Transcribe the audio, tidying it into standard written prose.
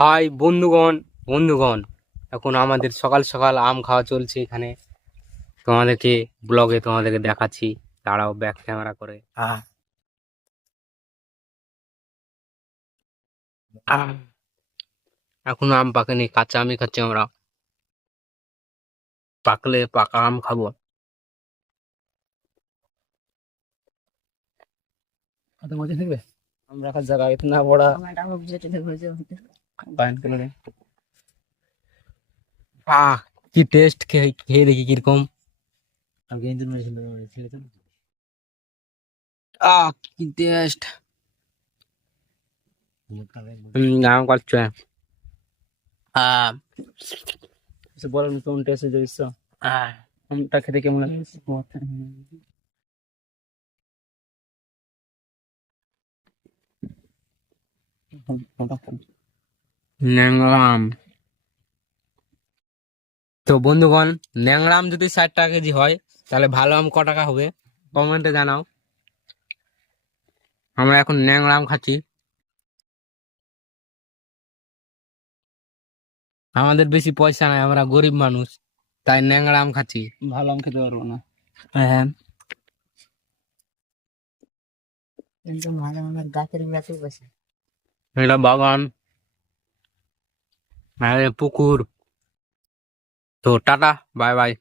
High বন্ধুগণ, বন্ধুগণ, এখন আমাদের সকাল সকাল আম খাওয়া চলছে এখানে। তোমাদেরকে দেখাচ্ছি। দাঁড়াও, ব্যাক ক্যামেরা করে। আহ, এখনো আম পাকেনি, কাঁচা আমই খাচ্ছি আমরা। পাকলে পাকা আম খাবো। কত মজা থাকবে আম রাখার জায়গা ইতনা বড়। বাইন কেন রে? আহ, কি টেস্ট! খেয়ে খেয়ে দেখি কিরকম। কি টেস্ট! আম করছে। বলার মতন টেস্ট হয়েছে। আমটা খেতে কেমন লাগে? ন্যাংরা আম। তো বন্ধুগণ, ন্যাংরা আম যদি 60 টাকা কেজি হয়, তাহলে ভালো আম ক টাকা হবে? কমেন্টে জানাও। আমরা এখন ন্যাংরা আম খাচ্ছি। আমাদের বেশি পয়সা নাই, আমরা গরিব মানুষ, তাই ন্যাংরা আম খাচ্ছি। ভালো আম খেতে পারবো না। হ্যাঁ, এটা বাগান, পুকুর। তো টাটা, বাই বাই।